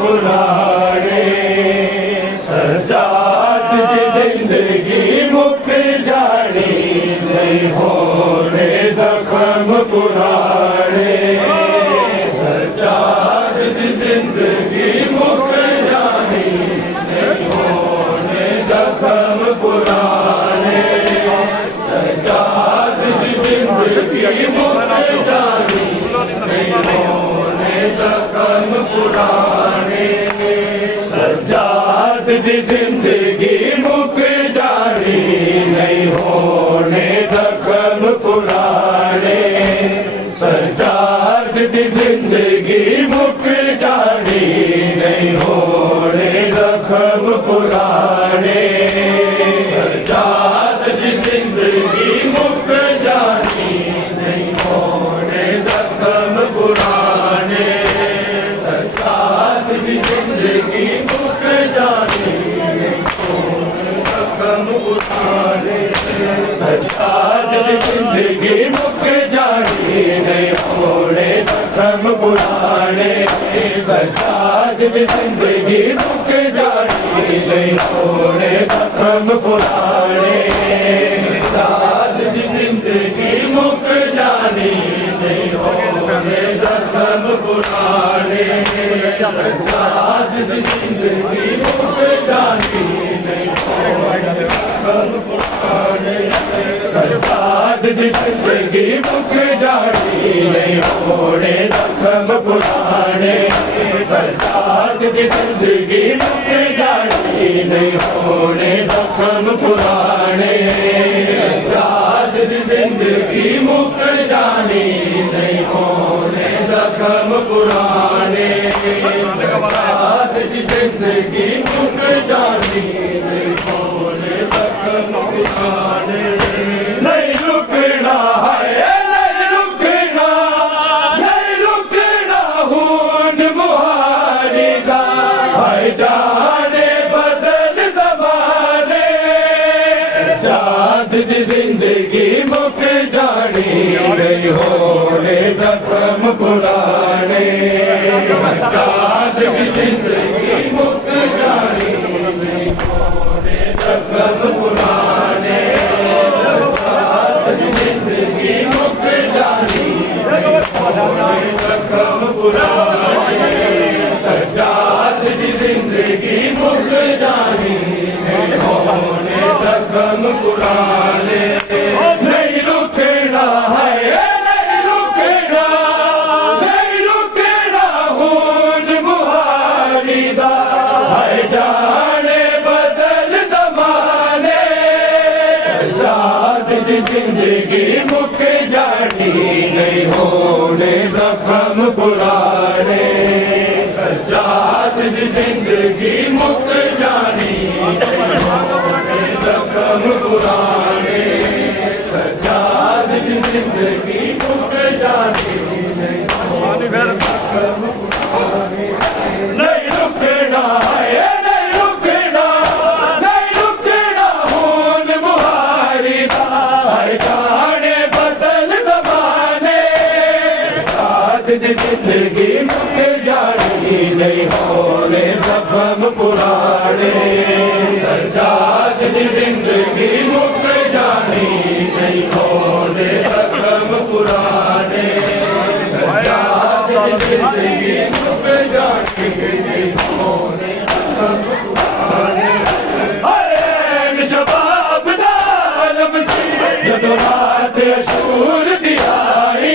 पुराने सजाद जिंदगी मुक जानी नहीं होने जख्म पुराने सजाद जिंदगी मुक जानी नहीं होने जख्म पुराने सजाद जिंदगी मुक जानी नहीं होने जख्म पुराने सजाद दी जिंदगी मुक जानी नहीं होने जख्म पुराने सजाद दी जिंदगी मुक जानी नहीं होने जख्म पुराने सजाद दी जिंदगी मुक जानी नहीं होने जख्म पुराने सजाद दी जिंदगी मुक जानी नहीं होने जख्म पुराने सजाद दी जिंदगी मुक जानी नहीं होने जख्म पुराने सजाद दी जिंदगी मुक जानी नहीं होने जख्म पुराने सजाद दी जिंदगी मुक जानी नहीं होने जख्म पुराने सजाद दी जिंदगी मुक जानी नहीं होने जख्म पुराने सजाद दी जिंदगी मुक जानी नहीं होने जख्म पुराने सजाद दी जिंदगी मुक जानी नहीं होने जख्म पुराने सजाद दी जिंदगी मुक जानी नहीं होने जख्म पुराने सजाद दी जिंदगी मुक जानी नहीं होने जख्म पुराने नहीं रुकना है नहीं रुकना नहीं रुकना खून मुहारी दा है जाने बदल ज़माने सजाद दी जिंदगी मुक जानी नहीं होने जख्म पुराने सजाद दी जिंदगी मुक जानी नहीं होने जख्म पुराने सजाद दी जिंदगी मुक जानी नहीं होने जख्म पुराने सजाद दी जिंदगी मुक जानी नहीं होने जख्म पुराने नहीं रुकना है नहीं रुकना नहीं रुकना खून मुहारी दा है जाने बदल ज़माने सजाद दी जिंदगी मुक जानी नहीं होने जख्म पुराने सजाद दी जिंदगी मुक जानी नहीं होने जख्म पुराने सजाद दी जिंदगी मुक जानी नहीं होने जख्म पुराने नहीं रुकना है नहीं रुकना नहीं रुकना खून मुहारी दा है जाने बदल ज़माने सजाद दी जिंदगी मुक जानी नहीं होने जख्म पुराने सजाद दी जिंदगी मुक जानी नहीं होने जख्म पुराने सजाद दी जिंदगी मुक जानी नहीं होने जख्म पुराने हरे शबाब दा आलम सी जदों रात अशूर दी आई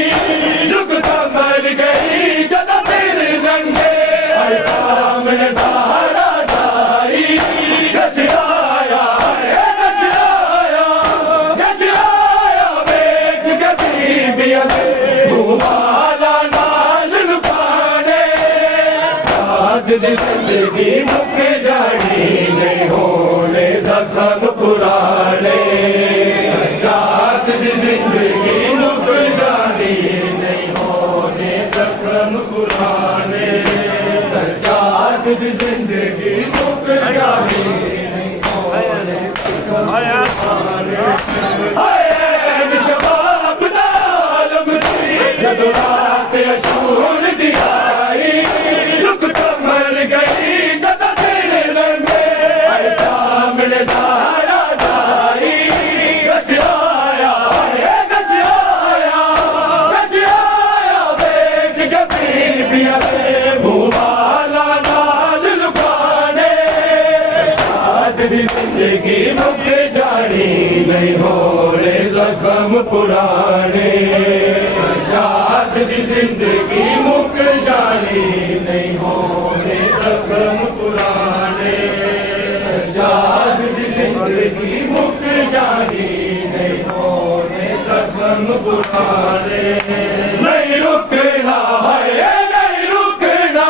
जुगता मर गई जदा फिर रंगे आए सामने सहारा जाई गसियाया बेग गरीबिया घुमाला नाल लुकाने सजाद दी जिंदगी मुक जानी नहीं होने जख्म पुराने सजाद दी जिंदगी मुक जानी नहीं होने जख्म पुराने सजाद दी जिंदगी मुक जानी नहीं होने जख्म हाय शबाब दालम सी जदों रात अशूर दी आई जुग कमर गई जदा सिर लंघे हाय सामने सारा दाई गश आया देख के बीबियां दे मुंह वाला नाल लुकाने आज दी जिंदगी मुक जानी नहीं होने जख्म पुराने आज दी जिंदगी मुक जानी नहीं होने जख्म पुराने आज दी जिंदगी मुक जानी नहीं होने जख्म पुराने नहीं रुकना है नहीं रुकना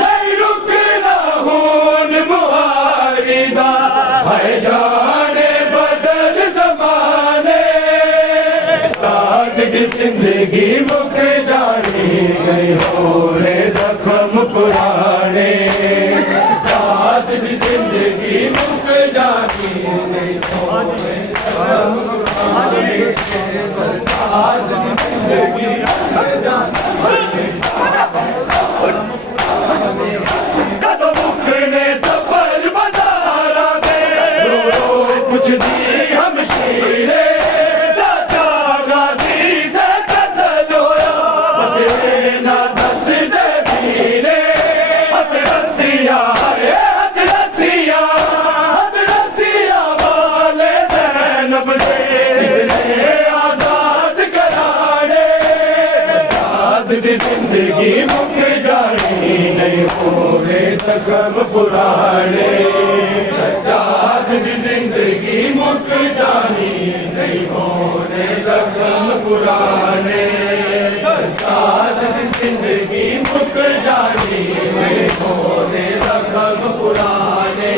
नहीं रुकना खून मुहारिदा है जाने बदल जमाने आज की जिंदगी मुक जानी नहीं हो रे जख्म पुराने आज की जिंदगी मुक जानी नहीं हो रे जख्म पुराने आज की जिंदगी मुक जानी कदों मुकने सफर बाजारा दे कुछ दी हम शीरे चाचा गाजी थे कतल होया बस ना दस दे पीरे हथ रसिया वाले ज़ैनब से इसने आजाद कराने आज दी जिंदगी मुक जानी नहीं होने जख्म पुराने आज दी जिंदगी मुक जानी नहीं होने जख्म पुराने आज दी जिंदगी मुक जानी नहीं होने जख्म पुराने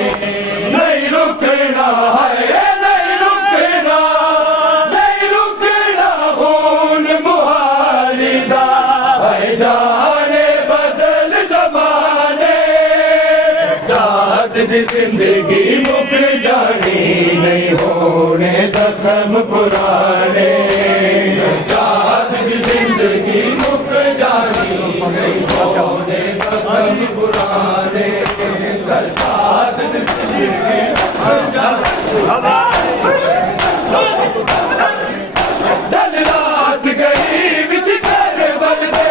नहीं रुकना है नहीं रुकना नहीं रुकना खून मुहारिदा है जाने बदल जमाने आज दी जिंदगी मुक जानी नहीं होने जख्म पुराने आज दी जिंदगी मुक जानी नहीं होने जख्म पुराने आज दी जिंदगी मुक जानी दल रात गई बिच करबल दे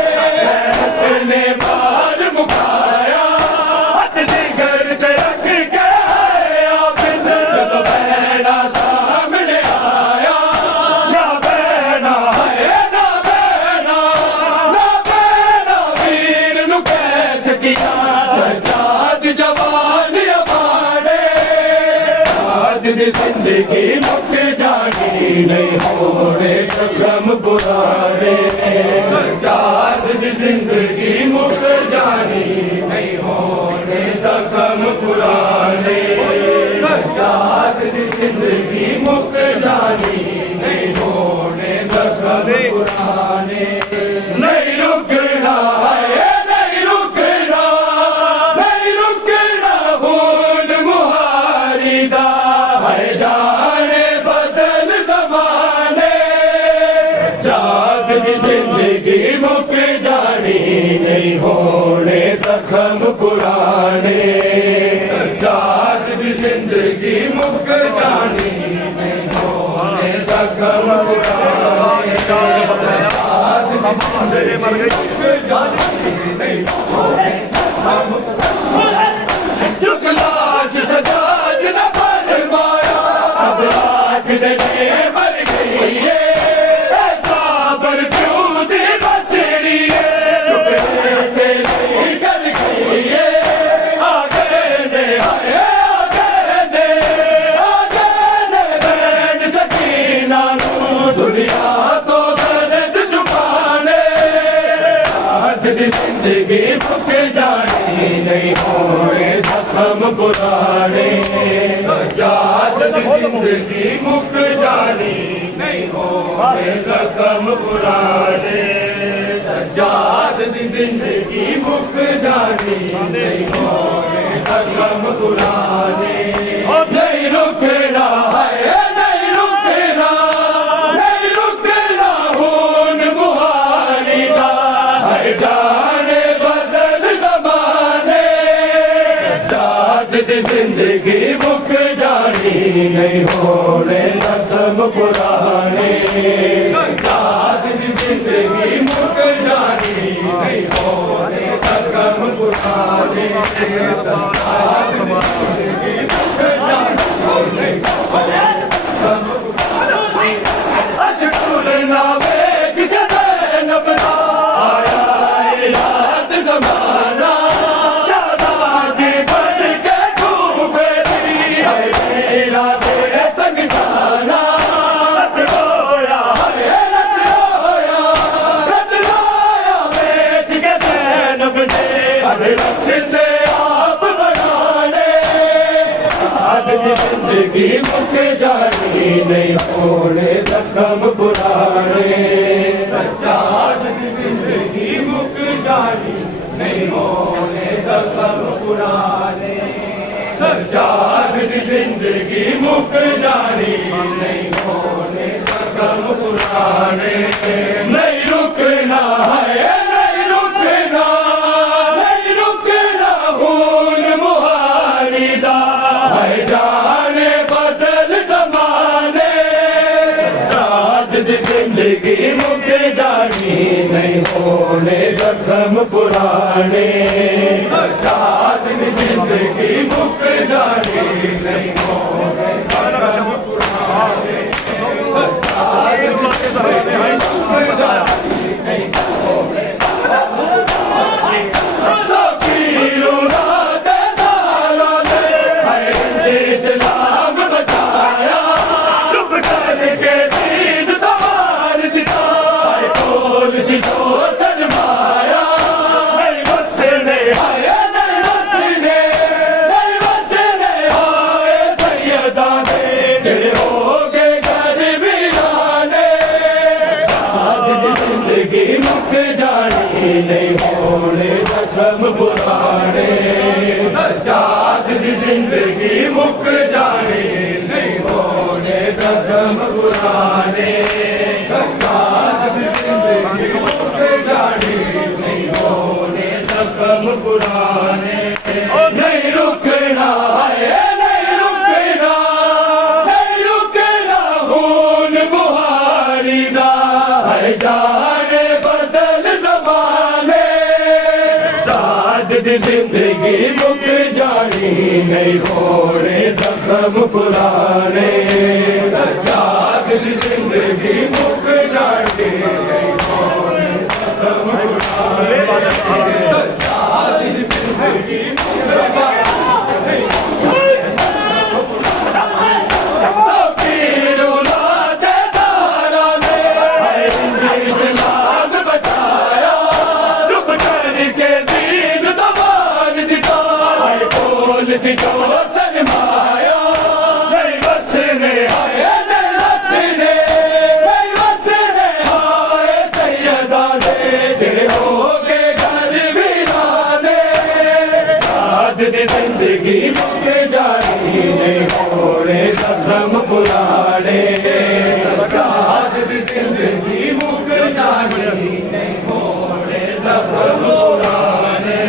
अपने बार मुकाया हथ जिगर ते रख के आया बिन जब बैना सामने आया ना बैना है ना बैना ना बैना वीर नु कैस किया सजाद जवान अमाने आज दी जिंदगी मुक जानी नहीं होने जख्म पुराने आज दी जिंदगी मुक जानी नहीं होने जख्म पुराने आज दी जिंदगी मुक जानी नहीं होने जख्म पुराने नहीं रुकना है नहीं रुकना नहीं रुकना खून मुहारिदा है जाने बदल जमाने आज की जिंदगी मुक जानी नहीं होने जख्म पुराने आज की जिंदगी मुक जानी नहीं होने जख्म पुराने आज की जिंदगी मुक जानी नहीं होने जख्म पुराने जुग लाश सजाद न फरमाया सब आँख देने मर गई है साबर क्यों दी बचड़ी है चुप से निकल गई है आगे ने बहन सकीना नू दुनिया तो दर्द छुपाने आज दी जिंदगी मुक जानी नहीं होने जख्म पुराने आज दी जिंदगी मुक जानी नहीं होने जख्म पुराने सजाद दी जिंदगी मुक जानी नहीं होने जख्म पुराने नहीं रुकना है नहीं नहीं होने जख्म पुराने सज्जाद दी जिंदगी मुक जानी नहीं होने जख्म पुराने सज्जाद दी जिंदगी मुक जानी नहीं होने जख्म पुराने अज टूटना वेख जैसे नबदा आया याद जमाना शादादी बन के खूफे दी है मेरा तेरे संग जाना रत रोया वेख के ज़ैनब ने अज रस्ते आप बनाने आज की जिंदगी मुक जानी नहीं होने जख्म पुराने सज्जाद की जिंदगी मुक जानी नहीं होने जख्म पुराने सज्जाद की जिंदगी मुक जानी नहीं होने जख्म पुराने नहीं रुकना है नहीं रुकना नहीं रुकना खून मुहारी दा है जाने बदल जमाने सज्जाद की जिंदगी मुक जानी नहीं होने जख्म पुराने सज्जाद की जिंदगी मुक जानी नहीं होने जख्म पुराने सज्जाद की जिंदगी मुक जानी नहीं होने इस्लाम बचाया चुप करके दीन दवार दिता बोल सी जो शर्माया नहीं बसने आया नहीं बसने नहीं बसने आए सैयदा दे जिहड़े हो गए घर वीराने आज दी जिंदगी मुक जानी नहीं होने जख्म पुराने सज्जाद दी जिंदगी मुक जानी नहीं होने जख्म पुराने सज्जाद दी जिंदगी मुक जानी नहीं होने जख्म पुराने नहीं रुकना है नहीं रुकना नहीं रुकना खून मुहारी दा है जाने बदल जमाने सज्जाद दी जिंदगी मुक जानी नहीं होने जख्म पुराने सज्जाद दी जिंदगी मुक जानी नहीं होने जख्म पुराने सज्जाद दी जिंदगी मुक जानी नहीं होने जख्म पुराने फकीर औलाद दारा ने है इस्लाम बचाया चुप करके दीन दवार दिता बोल सी जो शर्माया नहीं बसने आया नहीं बसने नहीं बसने आए सैयदा दे जिहड़े हो गए घर वीराने आज दी जिंदगी मुक जानी नहीं होने जख्म पुराने सज्जाद दी जिंदगी मुक जानी नहीं होने जख्म पुराने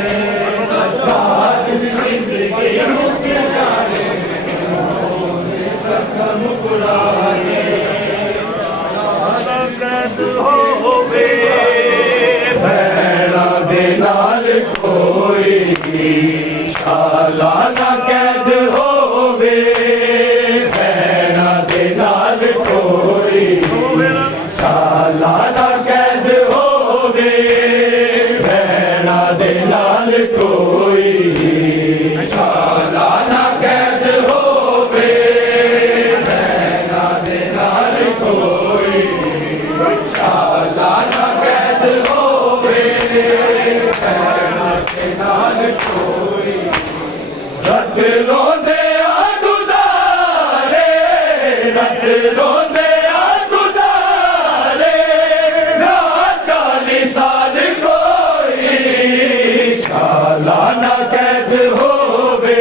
सज्जाद दी जिंदगी मुक जानी नहीं होने जख्म पुराने कैद होवे भैणा दे नाल कोई शाला ना कैद होवे भैणा दे नाल कोई शाला ना कैद होवे भैणा दे नाल कोई शाला ना कैद होवे भैणा दे नाल कोई शाला ना कैद होवे भैणा दे नाल कोई रत रोंदे आ गुजारे रत रोंदे आ गुजारे ना 40 साल कोई शाला ना कैद होवे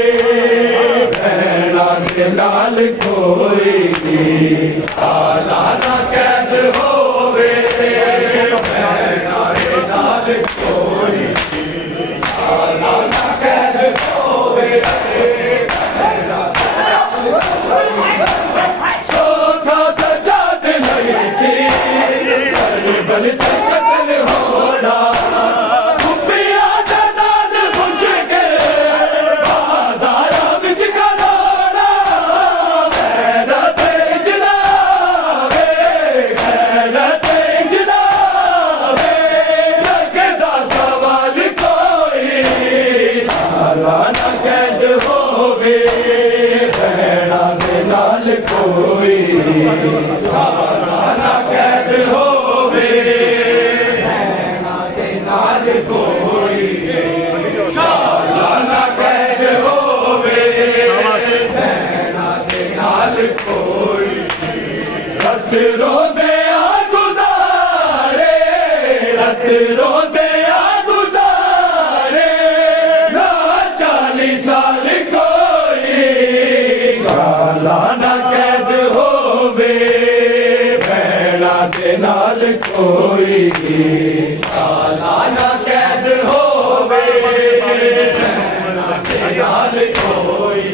भैणा दे नाल कोई शाला ना कैद होवे भैणा दे नाल कोई शाला ना कैद होवे भैणा दे नाल कोई सालाना कैद होवे भैणा दे नाल कोई सालाना कैद होवे भैणा दे नाल कोई रत रोंदे आ गुज़ारे रत रोंदे आ गुज़ारे ना 40 साल कोई सालाना कैद होवे भैणा दे नाल कोई सालाना कैद होवे भैणा दे नाल कोई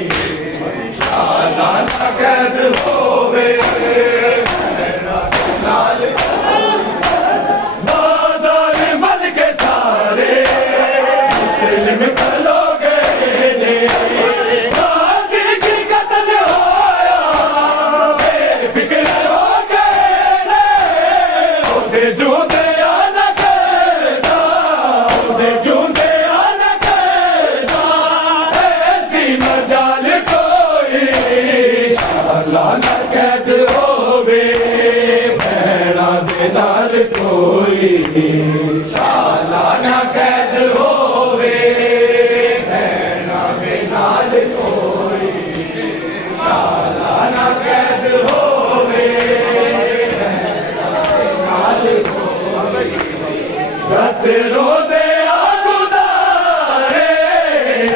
सालाना कैद होवे भैणा दे नाल बाजार मल के सारे मुस्लिम खलो गए ने गाजी की कत्ल होया बेफिक्र हो गए ने ओदे जूंदे आना करदा ओदे जूंदे आना करदा ऐसी मजाल कोई सालाना कैद होवे भैणा दे नाल कोई सालाना कैद होवे भैणा दे नाल कोई सालाना कैद होवे भैणा दे नाल कोई रत रोंदे आ गुज़ारे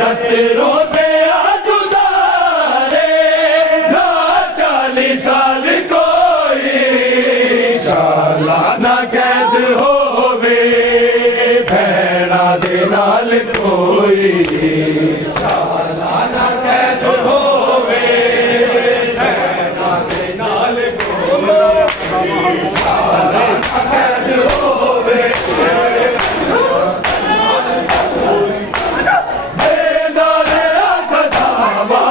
रत रोंदे आ गुज़ारे ना 40 साल कोई सालाना कैद होवे भैणा दे नाल कोई सालाना कैद होवे भैणा दे नाल कोई सालाना कैद होवे बेदारे सदावा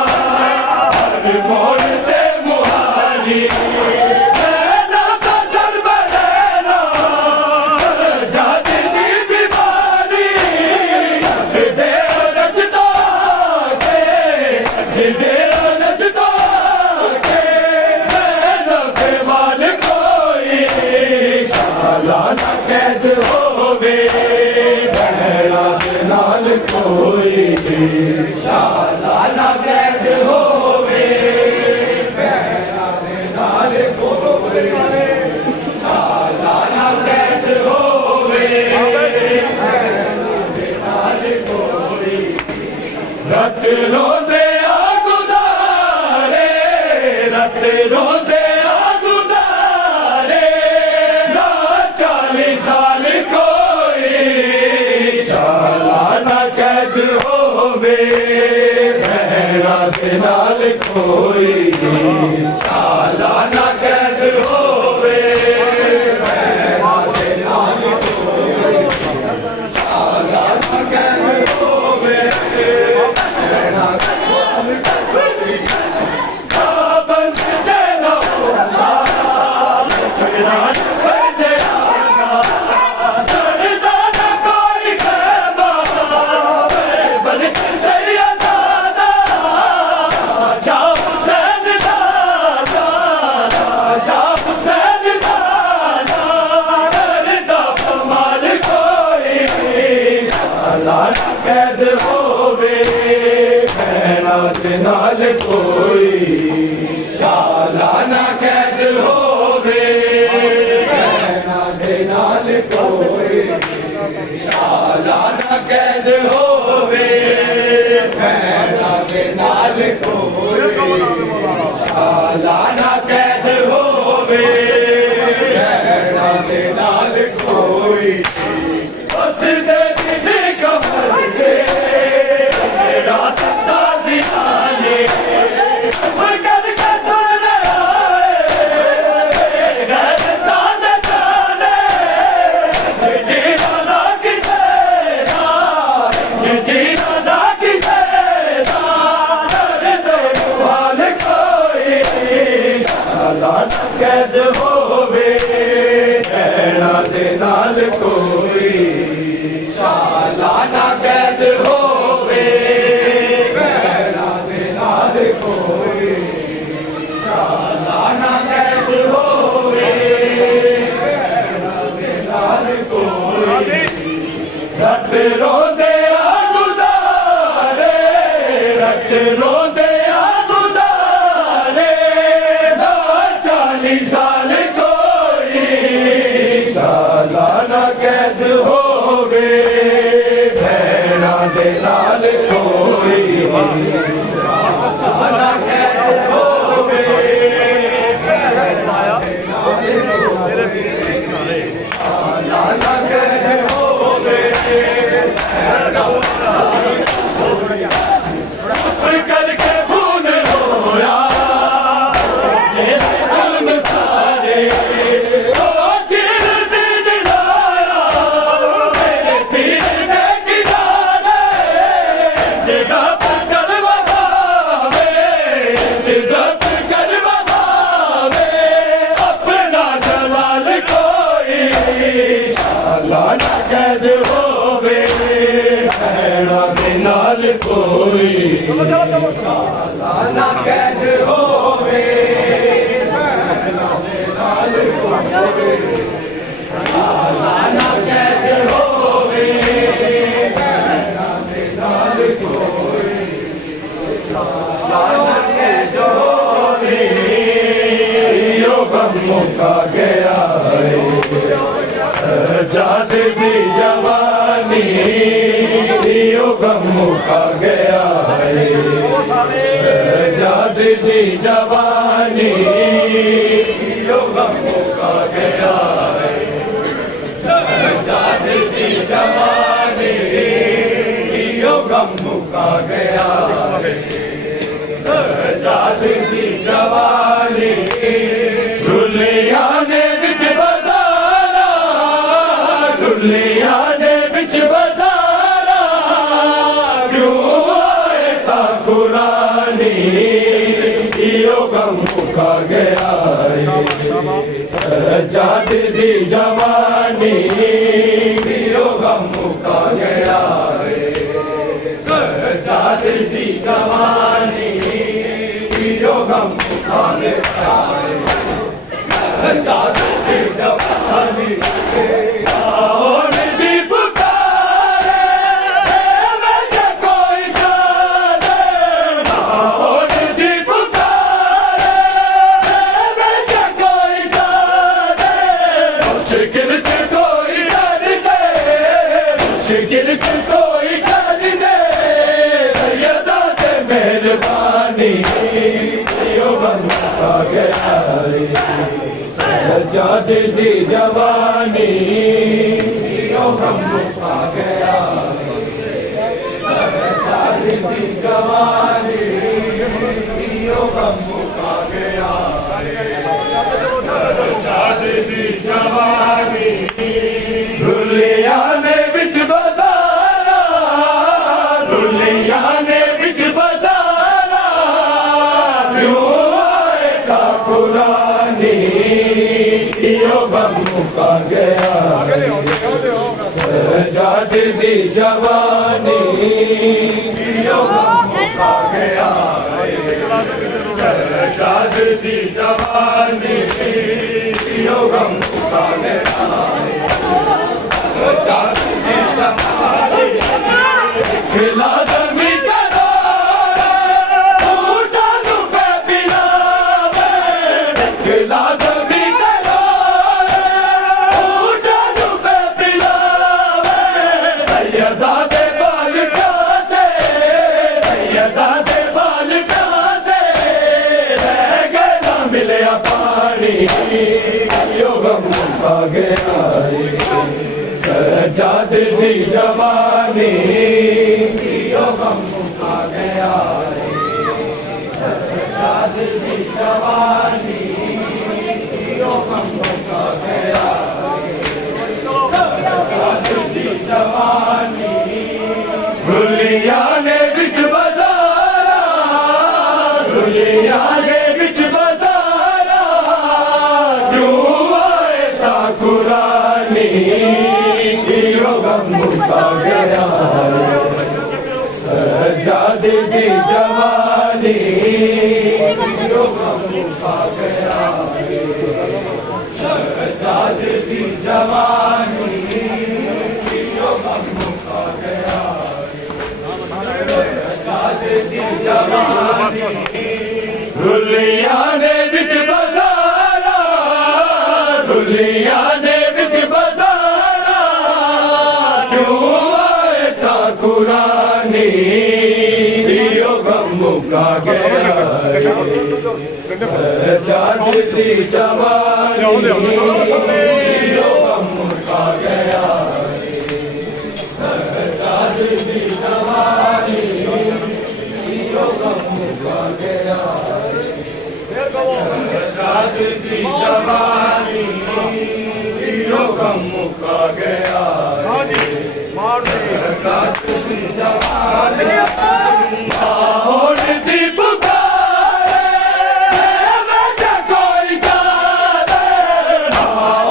हर मोड़ ते मुहारी सेना का जड़ बनेना सजाद दी बीमारी जिदे रजता के मैनों के माल कोई सालाना कैद होवे भैणा दे नाल कोई सालाना कैद होवे भैणा दे नाल कोई सालाना कैद होवे भैणा दे नाल कोई रत रोंदे आ गुज़ारे रत रोंदे आ गुज़ारे ना 40 साल कोई सालाना कैद होवे भैणा दे नाल कोई सालाना कैद होवे भैणा दे नाल कोई सालाना कैद होवे भैणा दे नाल कोई बंद देना होला भैणा दे सरदा ना कोई खैमा बल्कि सैयदा शाह हुसैन दादा शाह हुसैन दादा करदा कमाल कोई सालाना कैद होवे भैणा दे नाल कोई सालाना कैद होवे भैणा दे नाल कोई सालाना कैद होवे भैणा दे नाल कोई सालाना कैद होवे भैणा दे नाल कोई उस दे दिल कमर दे रात ताज़ी आने मगर के सुनने आए गैर ताज़े जाने जीना ना किसे जीना किसे दर्द मुहाल कोई सालाना कैद होवे भैणा दे नाल कोई सालाना कैद होवे भैणा दे नाल कोई सालाना गम मुका गया है सजाद दी जवानी यो गम मुका गया है सजाद दी जवानी यो गम मुका गया है सजाद दी जवानी यो गम मुका गया है सजाद दी जवानी दुनिया ने बिच बजारा दुनिया ने बिच बजारा क्यों आए ता कुरानी यो गम मुका गया है सजाद दी जवानी यो गम मुका गया है सजाद दी जवानी यो गम मुका गया है सजाद दी जवानी और दी पुकारे मैं कोई जाने और दी पुकारे मैं कोई जाने मुश्किल से कोई कर दे मुश्किल से कोई कर दे सैयदा ते मेहरबानी यो गम मुका गया सजाद दी जवानी यो गम मुका गया सजाद दी जवानी यो गम मुका गया सजाद दी जवानी दुनिया ने बिच बजारा दुनिया ने बिच बजारा क्यों आए ता कुरानी यो गम मुका गया सजाद दी जवानी यो गम मुका गया सजाद दी जवानी यो गम मुका गया सजाद दी जवानी खिला जमी करारे ऊंटानु पे पिलावे खिला जमी करारे ऊंटानु पे पिलावे सैयदा दे बाल प्यासे सैयदा दे बाल प्यासे रह गए ना मिले पानी यो गम मुका गया सजाद दी जवानी यो गम मुका गया सजाद दी जवानी यो गम मुका गया सजाद दी जवानी दुनिया ने बिच बजारा दुनिया ने बिच बजारा क्यों आए ता कुरानी यो गम मुका गया सजाद दी जवानी यो गम मुका गया सजाद दी जवानी यो गम मुका गया सजाद दी जवानी दुनिया ने बिच बजारा दुनिया ने बिच बजारा क्यों आए ता कुरानी यो गम मुका गया सजाद दी जवानी यो गम मुका गया सजाद दी जवानी यो गम मुका गया सजाद दी जवानी यो गम मुका गया सजाद दी जवानी और दी पुकारे मैं कोई जाने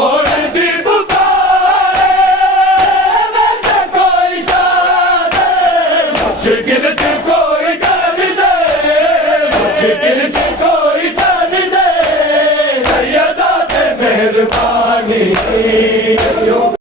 और दी पुकारे मैं कोई जाने मुश्किल से कोई कर दे मुश्किल से कोई कर दे सैयदा ते मेहरबानी यो